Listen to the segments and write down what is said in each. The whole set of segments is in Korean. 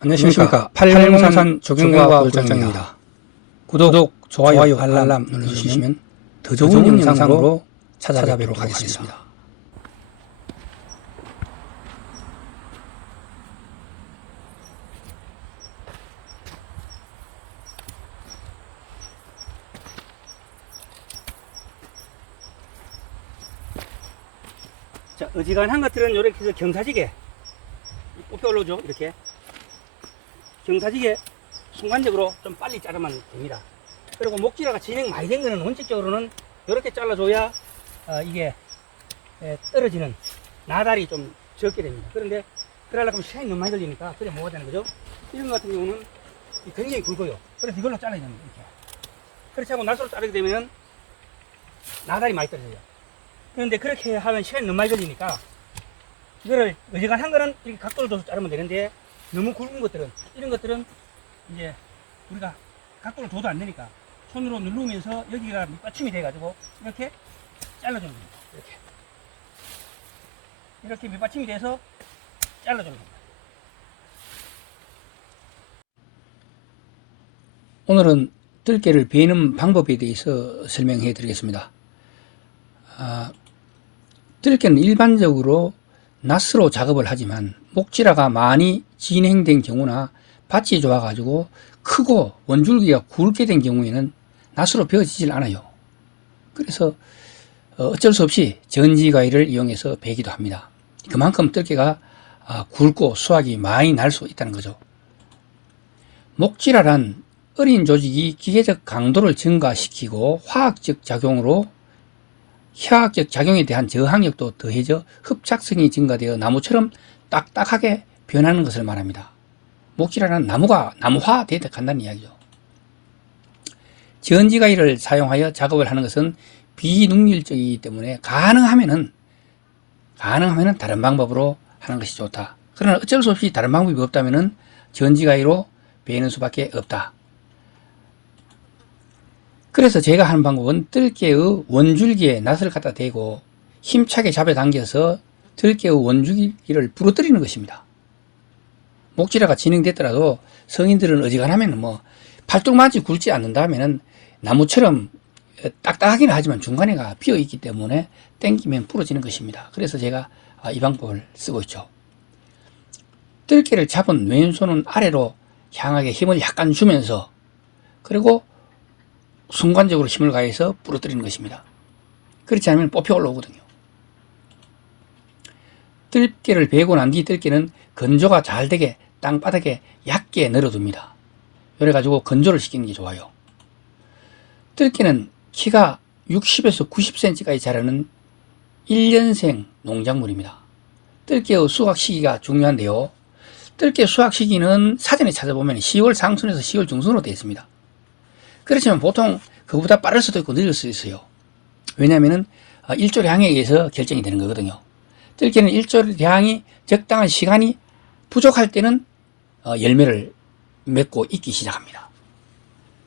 안녕하십니까. 팔공산 조경과 골장입니다. 구독, 좋아요, 알람 눌러주시면 더 좋은 영상으로 찾아뵙도록 하겠습니다. 자, 어지간한 것들은 이렇게 경사지게 뽑혀 올라오죠. 이렇게. 경사지게 순간적으로 좀 빨리 자르면 됩니다. 그리고 목질화가 진행 많이 된 거는 원칙적으로는 이렇게 잘라줘야 어, 이게 에, 떨어지는 나달이 좀 적게 됩니다. 그런데 그러려고 하면 시간이 너무 많이 걸리니까 그래 뭐가 되는 거죠? 이런 거 같은 경우는 이 굉장히 굵어요. 그래서 이걸로 잘라야 됩니다. 이렇게. 그렇지 않고 날수로 자르게 되면 나달이 많이 떨어져요. 그런데 그렇게 하면 시간이 너무 많이 걸리니까 이거를 어지간한 거는 이렇게 각도를 둬서 자르면 되는데 너무 굵은 것들은 이런 것들은 이제 우리가 각도를 둬도 안 되니까 손으로 누르면서 여기가 밑받침이 돼가지고 이렇게 잘라주는 겁니다. 이렇게 이렇게 밑받침이 돼서 잘라주는 겁니다. 오늘은 뜰개를 베는 방법에 대해서 설명해 드리겠습니다. 아, 뜰개는 일반적으로 낫으로 작업을 하지만 목질화가 많이 진행된 경우나 밭이 좋아가지고 크고 원줄기가 굵게 된 경우에는 낫으로 베어지질 않아요. 그래서 어, 어쩔 수 없이 전지가위를 이용해서 베기도 합니다. 그만큼 뜰개가 아, 굵고 수확이 많이 날 수 있다는 거죠. 목질화란 어린 조직이 기계적 강도를 증가시키고 화학적 작용으로 화학적 작용에 대한 저항력도 더해져 흡착성이 증가되어 나무처럼 딱딱하게 변하는 것을 말합니다. 목질화는 나무가 나무화되다 간다는 이야기죠. 전지가위를 사용하여 작업을 하는 것은 비능률적이기 때문에 가능하면은 가능하면은 다른 방법으로 하는 것이 좋다. 그러나 어쩔 수 없이 다른 방법이 없다면은 전지가위로 베는 수밖에 없다. 그래서 제가 하는 방법은 뜰개의 원줄기에 낫을 갖다 대고 힘차게 잡아당겨서 뜰개의 원줄기를 부러뜨리는 것입니다. 목질화가 진행됐더라도 성인들은 어지간하면 뭐 팔뚝맞이 굵지 않는다 하면은 나무처럼 딱딱하기는 하지만 중간에가 비어 있기 때문에 땡기면 부러지는 것입니다. 그래서 제가 아, 이 방법을 쓰고 있죠. 뜰개를 잡은 왼손은 아래로 향하게 힘을 약간 주면서 그리고 순간적으로 힘을 가해서 부러뜨리는 것입니다. 그렇지 않으면 뽑혀 올라오거든요. 뜰개를 베고 난 뒤 뜰개는 건조가 잘 되게 땅바닥에 얕게 늘어둡니다. 그래가지고 건조를 시키는 게 좋아요. 뜰개는 키가 60에서 90cm까지 자라는 1년생 농작물입니다. 뜰개의 수확 시기가 중요한데요. 뜰개 수확 시기는 사전에 찾아보면 10월 상순에서 10월 중순으로 되어 있습니다. 그렇지만 보통 그보다 빠를 수도 있고 늦을 수도 있어요. 왜냐하면 일조량에 의해서 결정이 되는 거거든요. 뜰개는 일조량이 적당한 시간이 부족할 때는 어, 열매를 맺고 익기 시작합니다.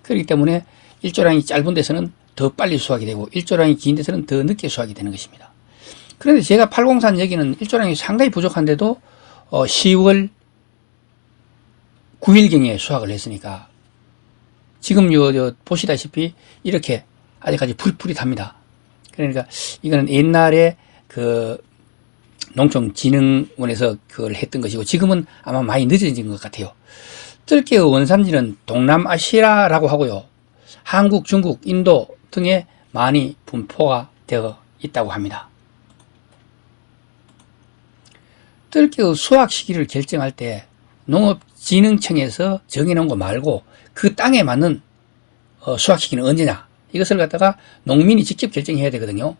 그렇기 때문에 일조량이 짧은 데서는 더 빨리 수확이 되고 일조량이 긴 데서는 더 늦게 수확이 되는 것입니다. 그런데 제가 팔공산 여기는 일조량이 상당히 부족한데도 10월 9일경에 수확을 했으니까 지금 요, 요 보시다시피 이렇게 아직까지 푸릿푸릿합니다. 그러니까 이거는 옛날에 그 농촌진흥원에서 그걸 했던 것이고 지금은 아마 많이 늦어진 것 같아요. 뜰개의 원산지는 동남아시아라고 하고요. 한국, 중국, 인도 등에 많이 분포가 되어 있다고 합니다. 뜰개의 수확 시기를 결정할 때 농업진흥청에서 정해놓은 거 말고 그 땅에 맞는 어, 수확 시기는 언제냐 이것을 갖다가 농민이 직접 결정해야 되거든요.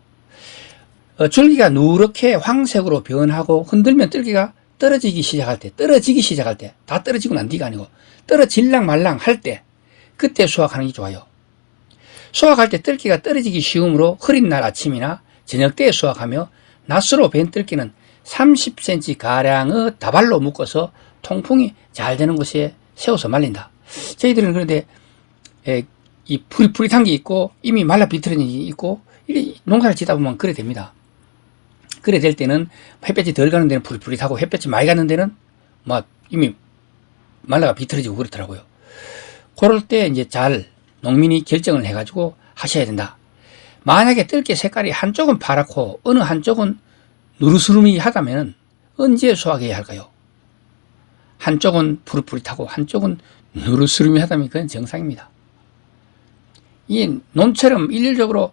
어, 줄기가 누렇게 황색으로 변하고 흔들면 뜰기가 떨어지기 시작할 때, 떨어지기 시작할 때, 다 떨어지고 난 뒤가 아니고 떨어질랑 말랑 할 때, 그때 수확하는 게 좋아요. 수확할 때 뜰기가 떨어지기 쉬우므로 흐린 날 아침이나 저녁 때에 수확하며 낫으로 벤 뜰기는 30cm 가량의 다발로 묶어서 통풍이 잘 되는 곳에 세워서 말린다. 저희들은 그런데 에, 이 푸릿푸릿한 게 있고 이미 말라 비틀어진 게 있고 이게 농사를 짓다 보면 그래 됩니다. 그래 될 때는 햇볕이 덜 가는 데는 푸릿푸릿하고 햇볕이 많이 가는 데는 뭐 이미 말라가 비틀어지고 그렇더라고요. 그럴 때 이제 잘 농민이 결정을 해가지고 하셔야 된다. 만약에 뜰개 색깔이 한쪽은 파랗고 어느 한쪽은 누르스름이 하다면 언제 수확해야 할까요? 한쪽은 푸릇푸릇하고 한쪽은 누르스름이 하다면 그건 정상입니다. 이 논처럼 일률적으로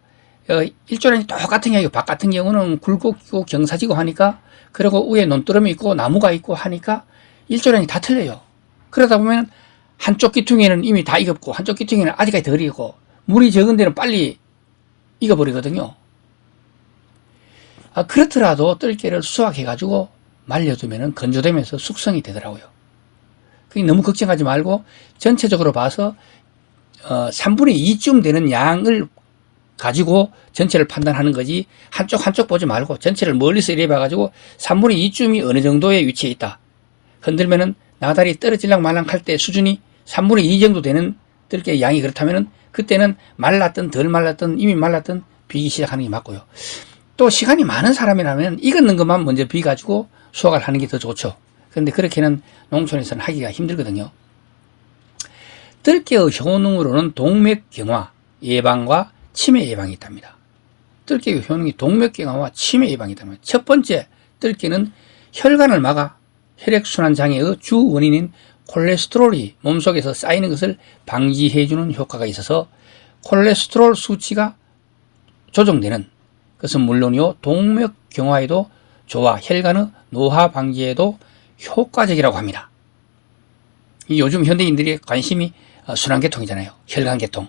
어, 일조량이 똑같은 경우, 밭 같은 경우는 굵고 끼고 경사지고 하니까 그리고 위에 논두름이 있고 나무가 있고 하니까 일조량이 다 틀려요. 그러다 보면 한쪽 기퉁에는 이미 다 익었고 한쪽 기퉁에는 아직까지 덜 익고 물이 적은 데는 빨리 익어버리거든요. 아, 그렇더라도 뜰개를 수확해가지고 말려두면 건조되면서 숙성이 되더라고요. 그게 너무 걱정하지 말고 전체적으로 봐서 어, 3분의 2쯤 되는 양을 가지고 전체를 판단하는 거지 한쪽 한쪽 보지 말고 전체를 멀리서 이래 봐가지고 3분의 2쯤이 어느 정도의 위치에 있다. 흔들면은 나달이 떨어질랑 말랑 할 때 수준이 3분의 2 정도 되는 뜰개 양이 그렇다면은 그때는 말랐든 덜 말랐든 이미 말랐든 비기 시작하는 게 맞고요. 또 시간이 많은 사람이라면 익었는 것만 먼저 비 가지고 수확을 하는 게 더 좋죠. 그런데 그렇게는 농촌에서는 하기가 힘들거든요. 뜰개의 효능으로는 동맥경화 예방과 치매 예방이 있답니다. 뜰개의 효능이 동맥경화와 치매 예방이 있답니다. 첫 번째, 뜰개는 혈관을 막아 혈액순환 장애의 주 원인인 콜레스테롤이 몸속에서 쌓이는 것을 방지해주는 효과가 있어서 콜레스테롤 수치가 조정되는 것은 물론이요 동맥경화에도 좋아 혈관의 노화 방지에도 효과적이라고 합니다. 이 요즘 현대인들의 관심이 어, 순환계통이잖아요. 혈관계통.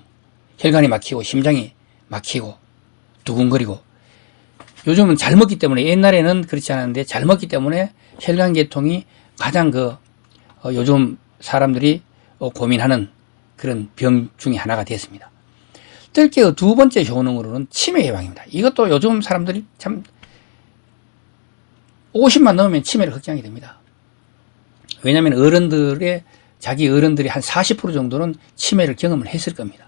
혈관이 막히고 심장이 막히고 두근거리고 요즘은 잘 먹기 때문에 옛날에는 그렇지 않았는데 잘 먹기 때문에 혈관계통이 가장 그 어, 요즘 사람들이 어, 고민하는 그런 병 중에 하나가 됐습니다. 뜰개의 두 번째 효능으로는 치매 예방입니다. 이것도 요즘 사람들이 참 50만 넘으면 치매를 걱정하게 됩니다. 왜냐하면 어른들의 자기 어른들이 한 40% 정도는 치매를 경험을 했을 겁니다.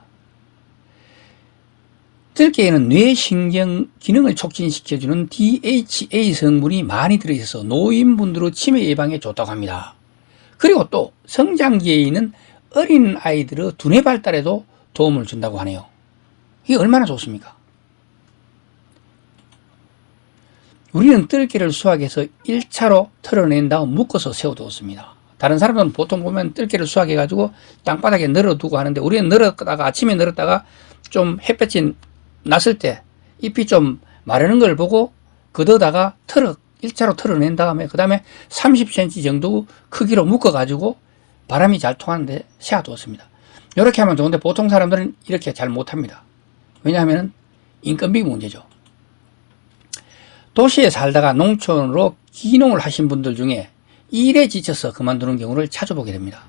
뜰개에는 뇌신경 기능을 촉진시켜주는 DHA 성분이 많이 들어있어서 노인분들의 치매 예방에 좋다고 합니다. 그리고 또 성장기에 있는 어린 아이들의 두뇌 발달에도 도움을 준다고 하네요. 이게 얼마나 좋습니까? 우리는 뜰개를 수확해서 1차로 털어낸 다음 묶어서 세워두었습니다. 다른 사람들은 보통 보면 뜰개를 수확해가지고 땅바닥에 널어두고 하는데 우리는 널었다가 아침에 널었다가 좀 햇볕이 났을 때 잎이 좀 마르는 걸 보고 걷어다가 털어 1차로 털어낸 다음에 그 다음에 30cm 정도 크기로 묶어가지고 바람이 잘 통하는데 세워두었습니다. 이렇게 하면 좋은데 보통 사람들은 이렇게 잘 못합니다. 왜냐하면 인건비 문제죠. 도시에 살다가 농촌으로 기농을 하신 분들 중에 일에 지쳐서 그만두는 경우를 찾아보게 됩니다.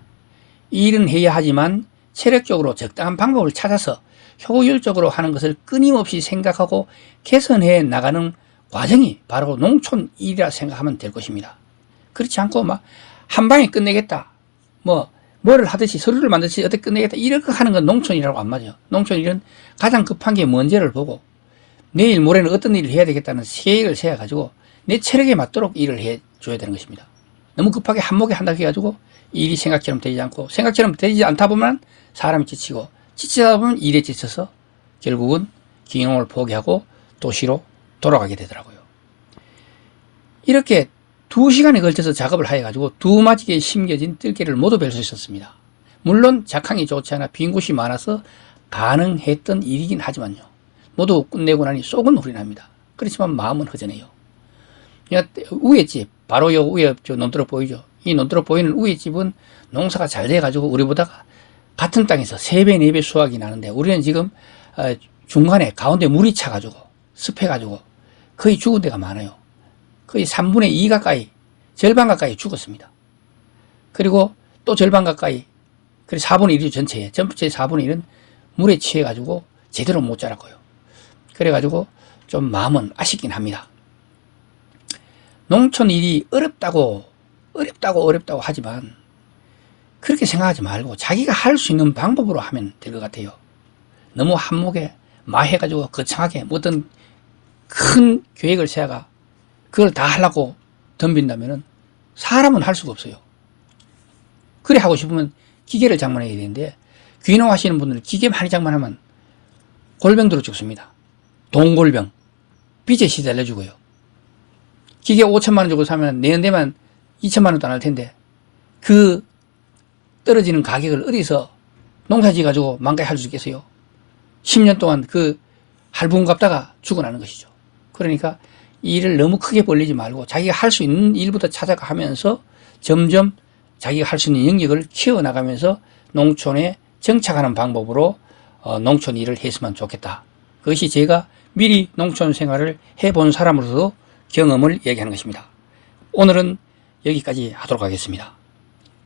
일은 해야 하지만 체력적으로 적당한 방법을 찾아서 효율적으로 하는 것을 끊임없이 생각하고 개선해 나가는 과정이 바로 농촌 일이라 생각하면 될 것입니다. 그렇지 않고 막 한 방에 끝내겠다. 뭐 뭐를 하듯이 서류를 만드듯이 어떻게 끝내겠다. 이렇게 하는 건 농촌이라고 안 맞아요. 농촌 일은 가장 급한 게 뭔지를 보고 내일 모레는 어떤 일을 해야 되겠다는 계획을 세워가지고 내 체력에 맞도록 일을 해줘야 되는 것입니다. 너무 급하게 한목에 한다고 해가지고 일이 생각처럼 되지 않고 생각처럼 되지 않다 보면 사람이 지치고 지치다 보면 일에 지쳐서 결국은 기농을 포기하고 도시로 돌아가게 되더라고요. 이렇게 두 시간에 걸쳐서 작업을 해가지고 두 마지게 심겨진 뜰개를 모두 뵐 수 있었습니다. 물론 작황이 좋지 않아 빈 곳이 많아서 가능했던 일이긴 하지만요. 모두 끝내고 나니 속은 납니다. 그렇지만 마음은 허전해요. 야, 위에 집, 바로 요 위에 저 논두렁 보이죠? 이 논두렁 보이는 위에 집은 농사가 잘 돼가지고 우리보다가 같은 땅에서 3배, 4배 수확이 나는데 우리는 지금 어, 중간에 가운데 물이 차가지고 습해가지고 거의 죽은 데가 많아요. 거의 3분의 2 가까이, 절반 가까이 죽었습니다. 그리고 또 절반 가까이, 그리고 4분의 1이 전체에, 전체 4분의 1은 물에 취해가지고 제대로 못 자랐고요. 그래가지고 좀 마음은 아쉽긴 합니다. 농촌 일이 어렵다고, 어렵다고, 어렵다고 하지만 그렇게 생각하지 말고 자기가 할 수 있는 방법으로 하면 될 것 같아요. 너무 한목에 마해가지고 거창하게 뭐 어떤 큰 계획을 세워가 그걸 다 하려고 덤빈다면은 사람은 할 수가 없어요. 그래 하고 싶으면 기계를 장만해야 되는데 귀농하시는 분들은 기계 많이 장만하면 골병들어 죽습니다. 동골병, 빚에 시달려주고요. 기계 5천만 원 주고 사면 내년 되면 2천만 원도 안 할 텐데 그 떨어지는 가격을 어디서 농사지 가지고 망가게 할 수 있겠어요? 10년 동안 그 할부금 갚다가 죽어나는 것이죠. 그러니까 이 일을 너무 크게 벌리지 말고 자기가 할 수 있는 일부터 찾아가 하면서 점점 자기가 할 수 있는 영역을 키워나가면서 농촌에 정착하는 방법으로 어, 농촌 일을 했으면 좋겠다. 그것이 제가 미리 농촌 생활을 해본 사람으로서 경험을 얘기하는 것입니다. 오늘은 여기까지 하도록 하겠습니다.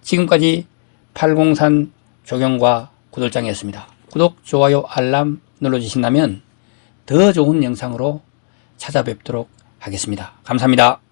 지금까지 803 조경과 구돌장이었습니다. 구독, 좋아요, 알람 눌러주신다면 더 좋은 영상으로 찾아뵙도록 하겠습니다. 감사합니다.